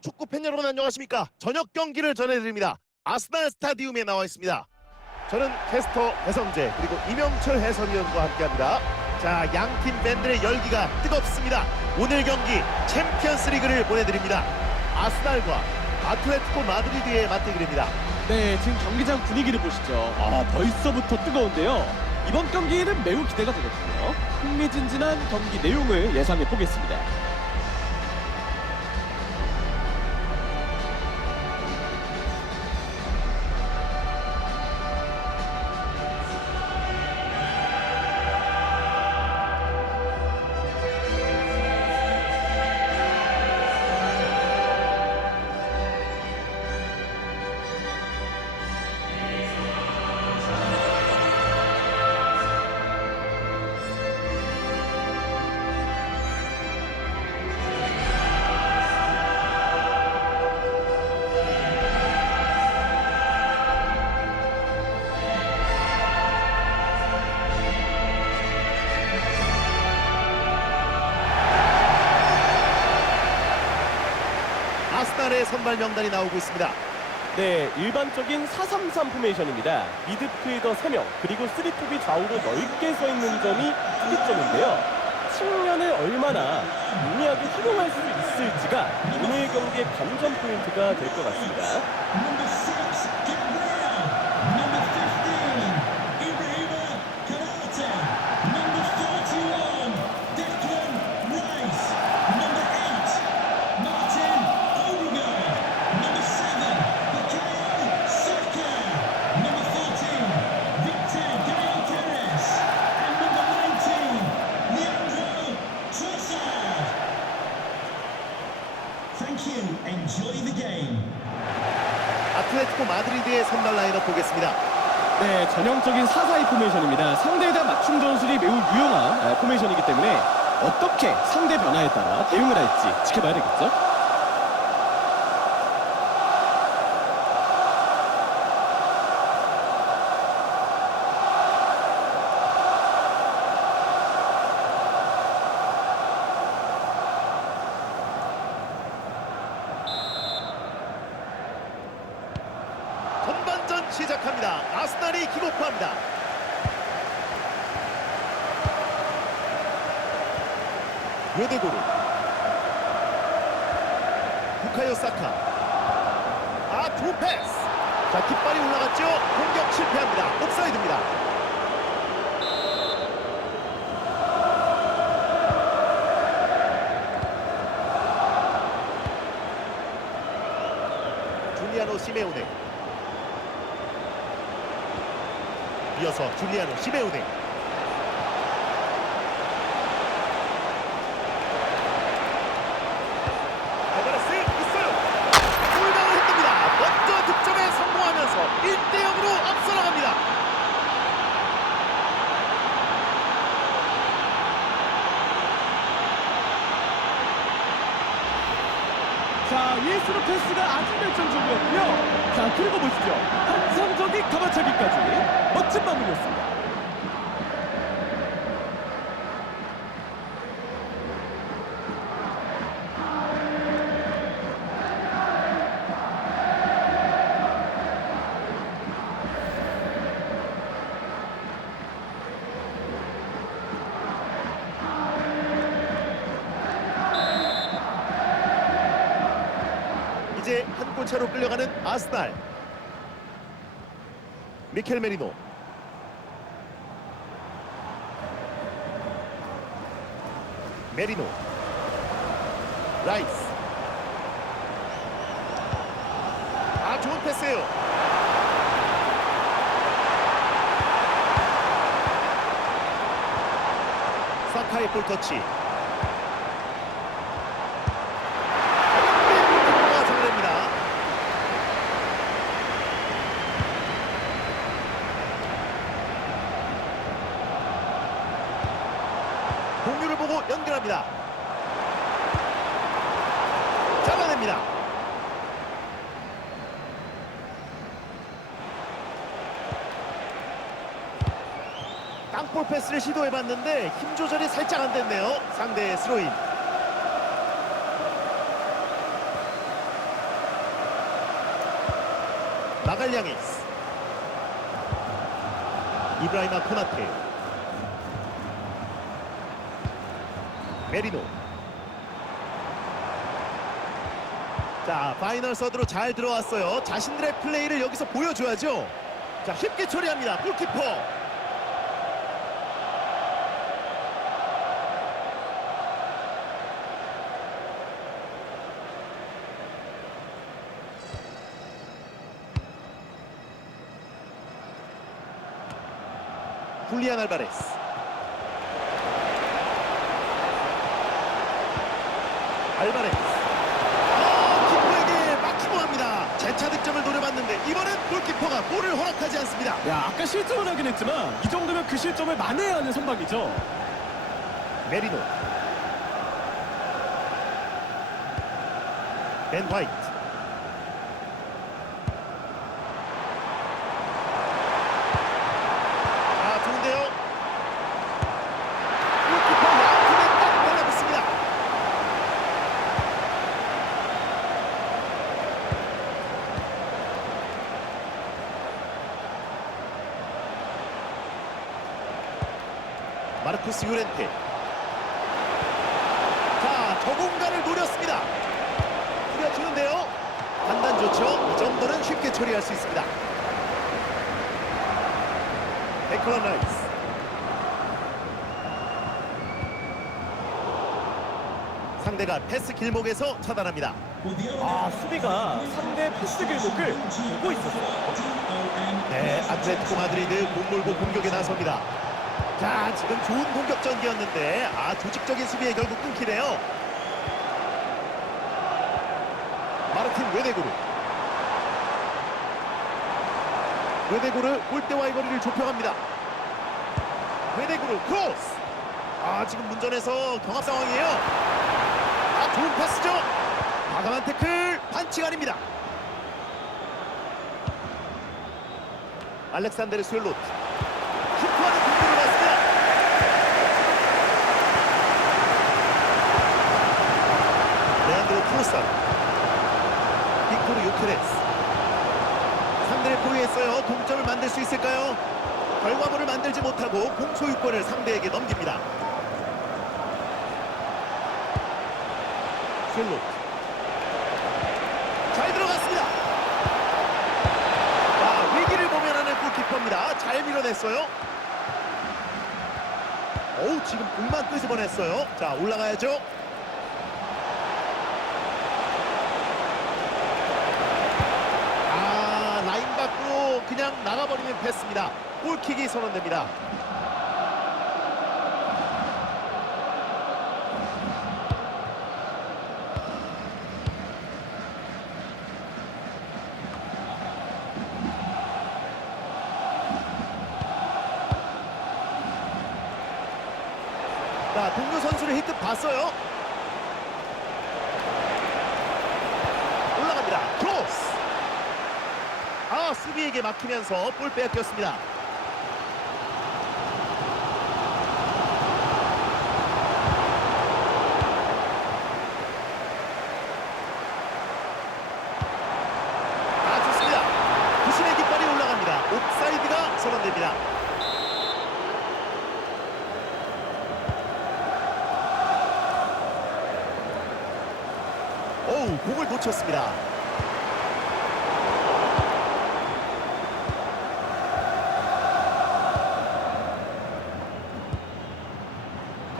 축구 팬 여러분 안녕하십니까? 저녁 경기를 전해드립니다. 아스날 스타디움에 나와 있습니다. 저는 캐스터 배성재 그리고 이명철 해설위원과 함께합니다. 자, 양팀 팬들의 열기가 뜨겁습니다. 오늘 경기 챔피언스 리그를 보내드립니다. 아스날과 아틀레티코 마드리드의 맞대결입니다. 네, 지금 경기장 분위기를 보시죠. 아, 벌써부터 뜨거운데요. 이번 경기는 매우 기대가 되거든요. 흥미진진한 경기 내용을 예상해 보겠습니다. 선발 명단이 나오고 있습니다. 네, 일반적인 4-3-3 포메이션입니다. 미드필더 3명, 그리고 3투비 좌우로 넓게 서 있는 점이 특이점인데요. 측면을 얼마나 용이하게 활용할 수 있을지가 오늘 경기의 관전 포인트가 될 것 같습니다. 포메이션입니다. 상대에 대한 맞춤 전술이 매우 유용한 아, 포메이션이기 때문에 어떻게 상대 변화에 따라 대응을 할지 지켜봐야 되겠죠. 전반전 시작합니다. 아스날이 기록합니다. 요데고르 부카요 사카. 아 좋은 패스. 자 깃발이 올라갔죠? 공격 실패합니다. 옵사이드입니다. 줄리아노 시메오네. 이어서 줄리아노 시메오네 알바레스 있어요 골망을 했습니다 먼저 득점에 성공하면서 1대 0으로 앞서 나갑니다 자, 예 스로 패스가 아주 결정적이었고요. 자, 그리고 보시죠. 환상적인 가마차기까지 멋진 마무리였습니다. 이제 한 골 차로 끌려가는 아스날. 미켈 메리노. 메리노. 라이스. 아 좋은 패스예요. 사카의 볼터치 땅볼 패스를 시도해봤는데 힘 조절이 살짝 안 됐네요. 상대의 스로인. 마갈량이스. 이브라이마 코나테. 메리노. 자, 파이널 서드로 잘 들어왔어요. 자신들의 플레이를 여기서 보여줘야죠. 자, 쉽게 처리합니다. 골키퍼. 훌리안 알바레스. 알바레스. 아 키퍼에게 막히고 합니다. 재차 득점을 노려봤는데 이번엔 골키퍼가 볼을 허락하지 않습니다. 야, 아까 실점을 하긴 했지만 이 정도면 그 실점을 만회해야 하는 선방이죠. 메리노. 벤 화이트 아 좋은데요 골키퍼 양팀에 딱 달라붙습니다 마르쿠스 유렌테 자, 저 공간을 노렸습니다. 후려주는데요. 판단 좋죠. 이 정도는 쉽게 처리할 수 있습니다. 데클런 라이스. 상대가 패스 길목에서 차단합니다. 아, 수비가 상대 패스 길목을 보고 있었어요. 네, 아틀레티코 마드리드 공 몰고 공격에 나섭니다. 자, 지금 좋은 공격 전기였는데 아 조직적인 수비에 결국 끊기네요. 마르틴 외대구르. 외대구르 골대와의 거리를 좁혀갑니다. 외대구르 크로스. 아 지금 문전에서 경합 상황이에요. 아 좋은 패스죠. 과감한 태클 반칙 아닙니다. 알렉산데르 스웰로트 슈퍼하는 공격을 봤습니다 트로산 빅토르 요케레스 상대를 포위했어요 동점을 만들 수 있을까요? 결과물을 만들지 못하고 공 소유권을 상대에게 넘깁니다 스웰로트 잘 들어갔습니다 자, 위기를 보면하는 골키퍼입니다. 잘 밀어냈어요. 어우, 지금 공만 끄집어냈어요. 자, 올라가야죠. 아, 라인 밖으로 그냥 패스입니다. 골킥이 선언됩니다. 자, 동료 선수를 히트 봤어요. 올라갑니다. 크로스. 아, 수비에게 막히면서 볼 빼앗겼습니다. 아, 좋습니다. 부심의 깃발이 올라갑니다. 옵사이드가 선언됩니다. 어우 공을 놓쳤습니다.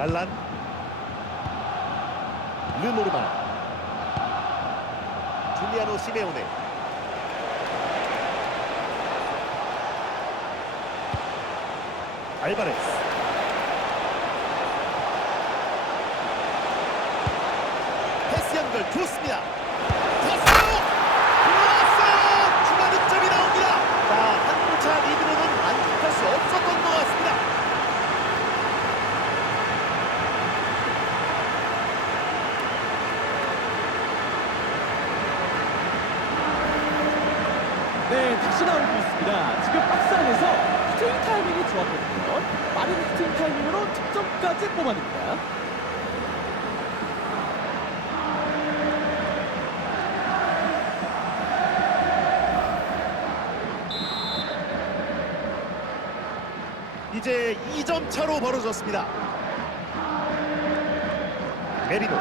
갈란. 르노르만 줄리아노 시메오네. 알바레스. 패스 연결 좋습니다. 네, 다시 나오고 있습니다. 지금 박스 안에서 슈팅 타이밍이 좋았거든요. 빠른 슈팅 타이밍으로 득점까지 뽑아냅니다. 이제 2점 차로 벌어졌습니다. 메리노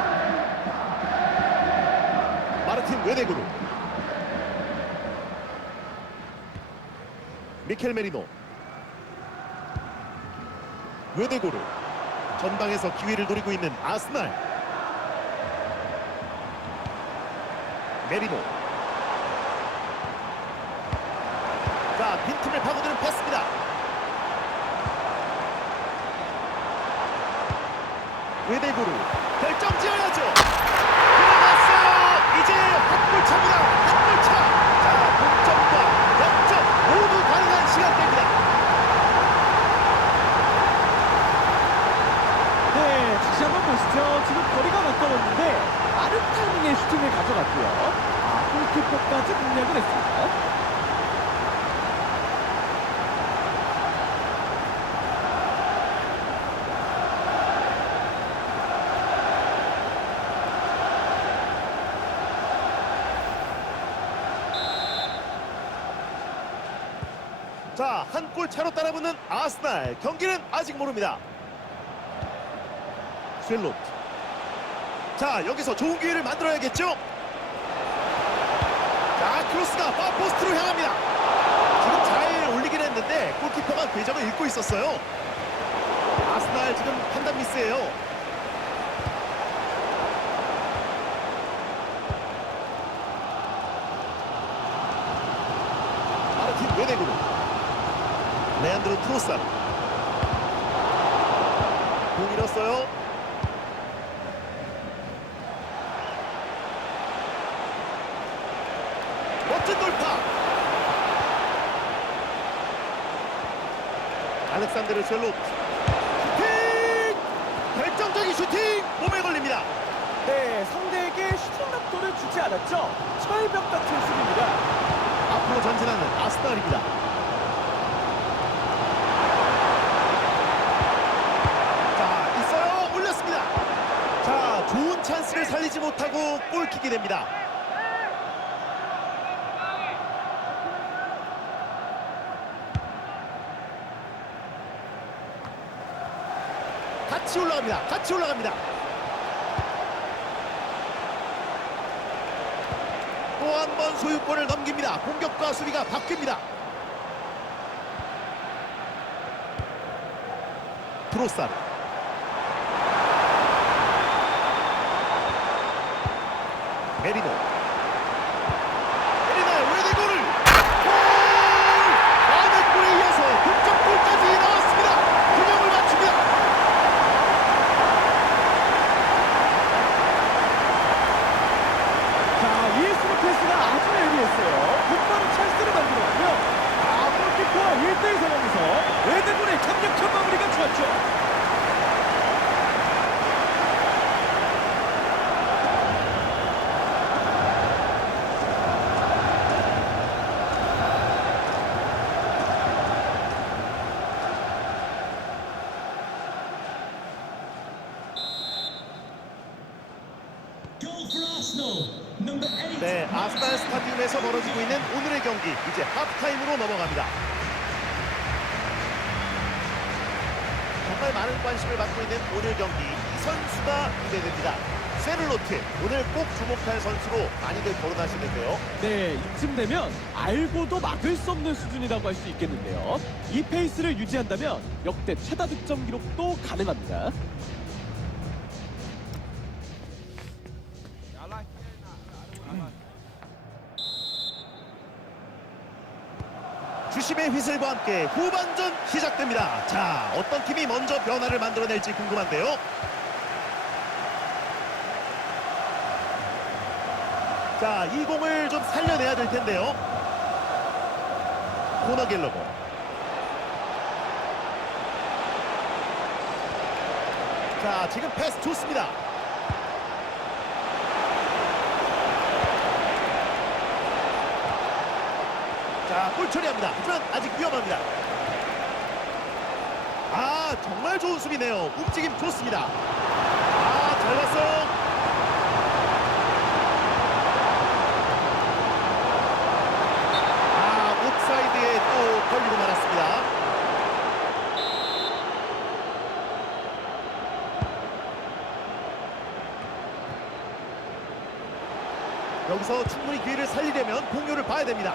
마르틴 외대그룹 미켈 메리노. 외대구루. 전방에서 기회를 노리고 있는 아스날. 메리노. 자, 빈틈을 파고드는 패스입니다. 외대구루 결정 지어야죠. 들어갔어요. 이제 한골 차입니다. 한골 차. 자, 동점과 역점 모두 가능한 시간대입니다. 네, 다시 한번 보시죠. 지금 거리가 가까웠는데 빠른 슈팅을 가져갔고요. 아, 골키퍼까지 공략을 했습니다. 자, 한 골 차로 따라붙는 아스날. 경기는 아직 모릅니다. 쉘롯. 자, 여기서 좋은 기회를 만들어야겠죠? 자, 크로스가 파포스트로 향합니다. 지금 잘 올리긴 했는데 골키퍼가 궤적을 읽고 있었어요. 아스날 지금 판단 미스예요. 마르틴 외대구로 레안드로 트로산 공 잃었어요 멋진 돌파 알렉산드르 젤롯 슈팅! 결정적인 슈팅! 몸에 걸립니다. 네, 상대에게 슈팅 각도를 주지 않았죠. 철벽 같은 수비입니다. 앞으로 전진하는 아스날입니다. 자 있어요. 올렸습니다. 자 좋은 찬스를 살리지 못하고 골킥이 됩니다 같이 올라갑니다. 같이 올라갑니다. 또 한 번 소유권을 넘깁니다. 공격과 수비가 바뀝니다. 메리노 메리노 외대골을 골! 많은 골에 이어서 득점골까지 나왔습니다 균형을 맞춥니다 자, 이에스로 패스가 아주 예리했어요. 곧바로 찬스를 만들었고요. 아, 골키퍼와 1대1 상황에서 외대군의 강력한 마무리가 좋았죠. Goal for Arsenal, number eight. 네, 아스날 스타디움에서 벌어지고 있는 오늘의 경기 이제 하프타임으로 넘어갑니다. 정말 많은 관심을 받고 있는 오늘 경기 이 선수가 기대됩니다. 세를로트 오늘 꼭 주목할 선수로 많이들 거론하시는데요. 네, 이쯤 되면 알고도 막을 수 없는 수준이라고 할 수 있겠는데요. 이 페이스를 유지한다면 역대 최다 득점 기록도 가능합니다. 주심의 휘슬과 함께 후반전 시작됩니다. 자, 어떤 팀이 먼저 변화를 만들어낼지 궁금한데요. 자, 이 공을 좀 살려내야 될 텐데요. 코너 갤러거. 자, 지금 패스 좋습니다. 골 처리합니다. 하지만 아직 위험합니다. 아, 정말 좋은 수비네요. 움직임 좋습니다. 아, 잘 봤어. 아 옥사이드에 또 걸리고 말았습니다. 여기서 충분히 기회를 살리려면 공유를 봐야 됩니다.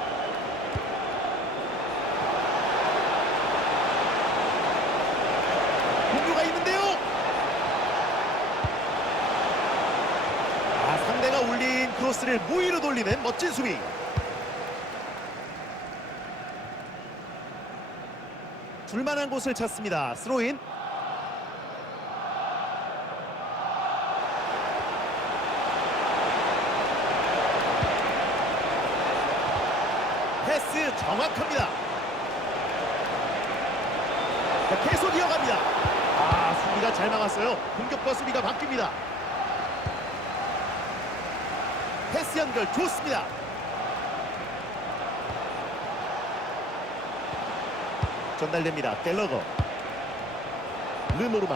크로스를 무위로 돌리는 멋진 수비. 줄만한 곳을 찾습니다. 스로인. 패스 정확합니다. 자, 계속 이어갑니다. 아, 수비가 잘 막았어요. 공격과 수비가 바뀝니다. 패스 연결 좋습니다. 전달됩니다. 갤러거. 르노르마.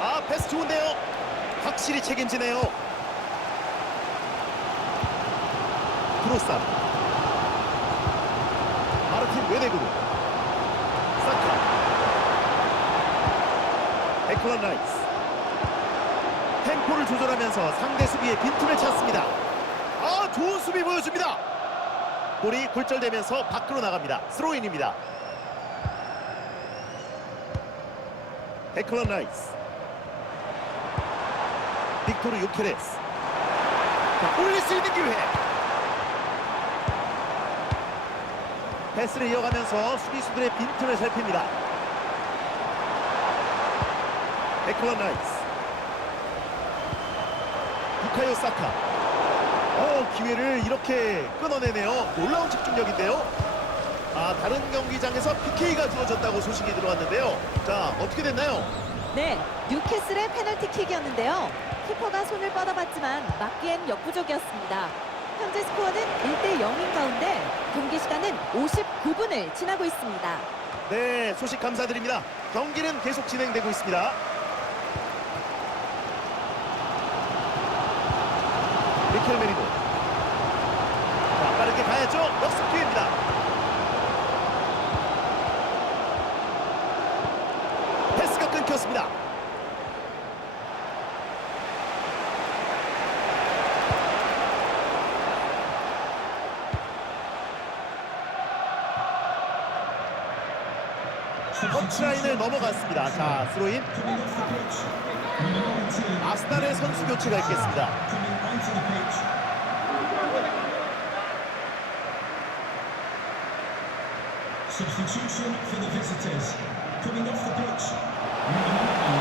아, 패스 좋은데요. 확실히 책임지네요. 크로사. 마르틴 외대구루. 사카. 에클런 라이스. 템포를 조절하면서 상대 수비의 빈틈을 찾습니다. 아, 좋은 수비 보여줍니다. 볼이 굴절되면서 밖으로 나갑니다. 스로인입니다. 데클런 라이스. 빅토르 요케레스. 자, 올릴 수 있는 기회. 패스를 이어가면서 수비수들의 빈틈을 살핍니다. 데클런 라이스. 부카요 사카. 어, 기회를 이렇게 끊어내네요. 놀라운 집중력인데요. 아, 다른 경기장에서 PK가 주어졌다고 소식이 들어왔는데요. 자, 어떻게 됐나요? 네, 뉴캐슬의 페널티킥이었는데요. 키퍼가 손을 뻗어봤지만 막기엔 역부족이었습니다. 현재 스코어는 1대 0인 가운데 경기 시간은 59분을 지나고 있습니다. 네, 소식 감사드립니다. 경기는 계속 진행되고 있습니다. 미켈 메리노. 자, 빠르게 가야죠. 역습 기회입니다. 패스가 끊겼습니다. 터치라인을 넘어갔습니다. 자, 스로인. Coming off the pitch, number 19. 아스날의 선수 교체가 있겠습니다.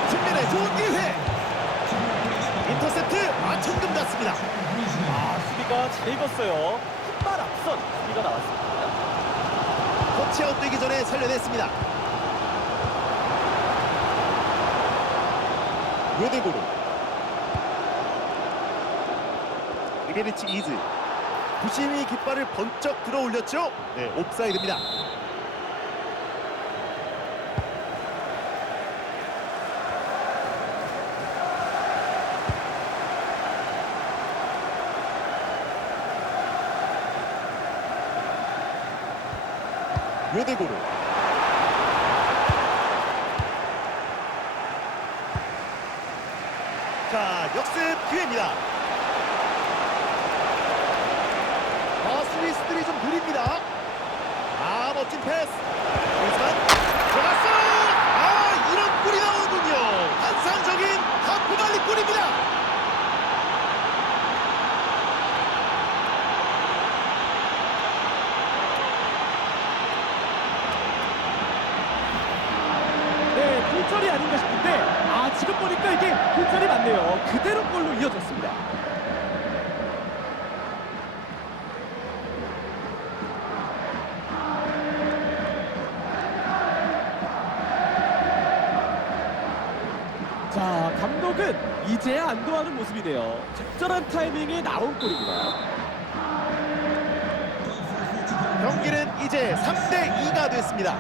측면에 좋은 기회. 9. 인터셉트 마천금 같습니다. 아, 수비가 잘 익었어요. 한 발 앞선 수비가 나왔습니다. 터치아웃 되기 전에 살려냈습니다. 요데고로. 리베리치 이즈. 부심이 깃발을 번쩍 들어 올렸죠? 네, 옵사이드입니다. 요데고로. 자, 역습 기회입니다. 아, 스위스들이 좀 느립니다. 아, 멋진 패스. 그리스만 들어갔어. 아, 이런 골이 나오는군요. 환상적인 하프발리 골입니다. 네, 골절이 아닌가 싶은데 아 지금 보니까 이게 골절이 맞네요. 그대로 골로 이어졌습니다. 자, 감독은 이제야 안도하는 모습이네요. 적절한 타이밍에 나온 골입니다. 경기는 이제 3대 2가 됐습니다.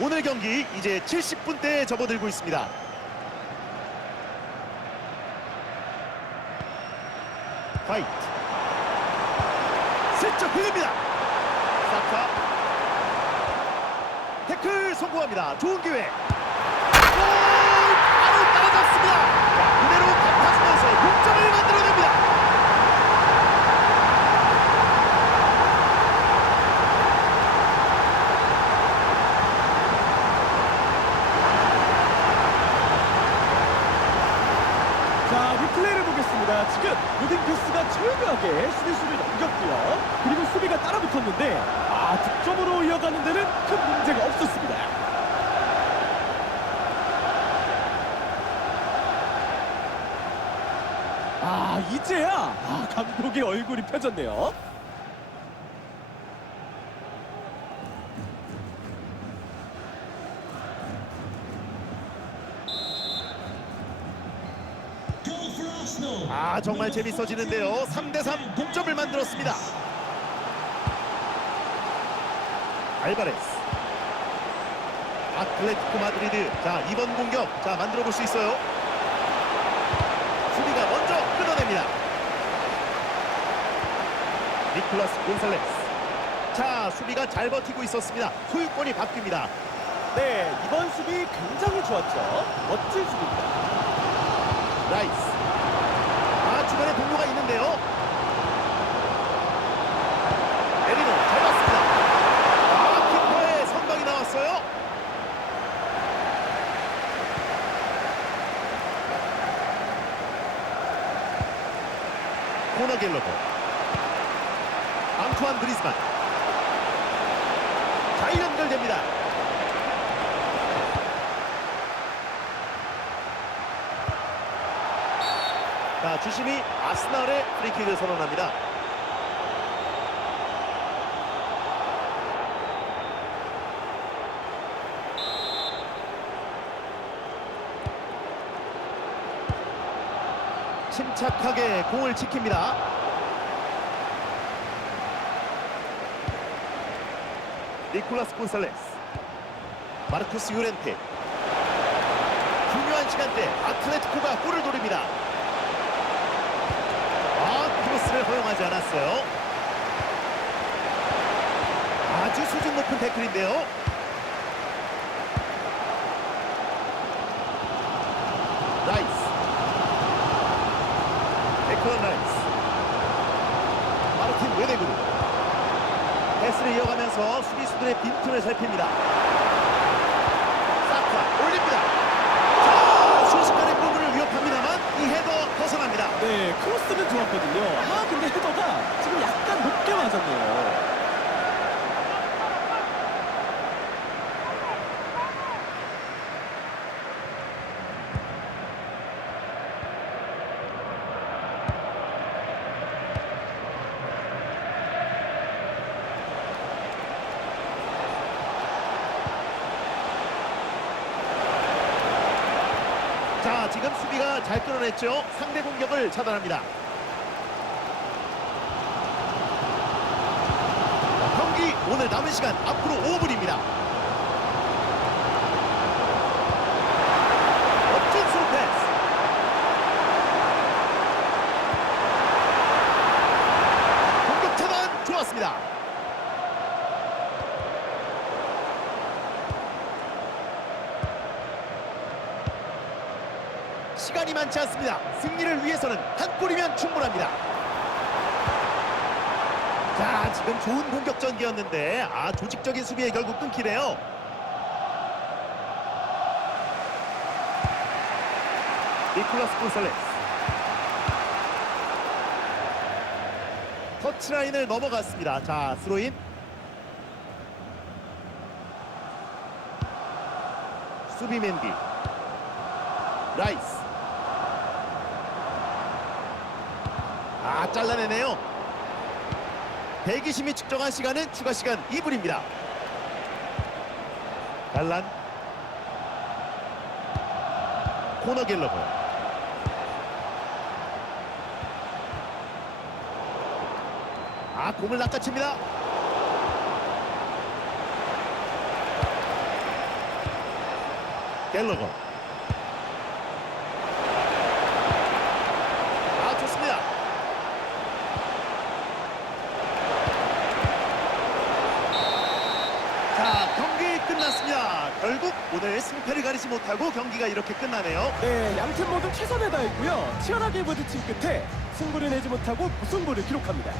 오늘 경기 이제 70분대에 접어들고 있습니다. 화이트 슬쩍 흘립니다. 사카 태클 성공합니다. 좋은 기회. 바로 따라잡습니다. 그대로 갚아주면서 동점을 만들어냅니다. 자, 리플레이를 보겠습니다. 지금 로딩 패스가 철저하게 수비수를 넘겼고요. 수비가 따라붙었는데 아 득점으로 이어가는 데는 큰 문제가 없었습니다. 아 이제야 아, 감독의 얼굴이 펴졌네요. 아 정말 재밌어지는데요. 3대3 동점을 만들었습니다. 알바레스. 아틀레티코 마드리드. 자 이번 공격 자 만들어 볼 수 있어요. 수비가 먼저 끊어냅니다. 니클라스 곤살레스. 자 수비가 잘 버티고 있었습니다. 소유권이 바뀝니다. 네, 이번 수비 굉장히 좋았죠. 멋진 수비입니다. 라이스. 아 주변에 동료가 있는데요. 에리노 잘 봤습니다. 아 키퍼의 선방이 나왔어요. 코너 갤러거. 앙투안 그리스만. 잘 연결됩니다. 자, 주심이 아스날의 프리킥을 선언합니다. 침착하게 공을 지킵니다. 니콜라스 콘살레스 마르코스 요렌테 중요한 시간대 아틀레티코가 골을 노립니다. 아 크로스를 허용하지 않았어요. 아주 수준 높은 태클인데요. 라이스. 데클런 라이스. 마르틴 외대그루. 패스를 이어가면서 수비수들의 빈틈을 살핍니다. 사카 올립니다. 자, 순식간에 골문을 위협합니다만 이 헤더 벗어납니다. 네 크로스는 좋았거든요. 아 근데 헤더가 지금 약간 높게 맞았네요. 자, 지금 수비가 잘 끌어냈죠. 상대 공격을 차단합니다. 경기 오늘 남은 시간 앞으로 5분입니다. 멋진 스루 패스. 공격 차단 좋았습니다. 시간이 많지 않습니다. 승리를 위해서는 한 골이면 충분합니다. 자, 지금 좋은 공격 전기였는데 아 조직적인 수비에 결국 끊기네요. 니콜라스 콘살레스. 터치라인을 넘어갔습니다. 자, 스로인. 수비 맨디 라이스. 아 잘라내네요 대기심이 측정한 시간은 추가 시간 2분입니다. 갈란. 코너 갤러거 아 공을 낚아챕니다. 갤러거 아 좋습니다. 자 경기 끝났습니다. 결국 오늘 가리지 못하고 경기가 이렇게 끝나네요. 네, 양팀 모두 최선을 다했고요. 치열하게 부딪힌 끝에 승부를 내지 못하고 무승부를 기록합니다.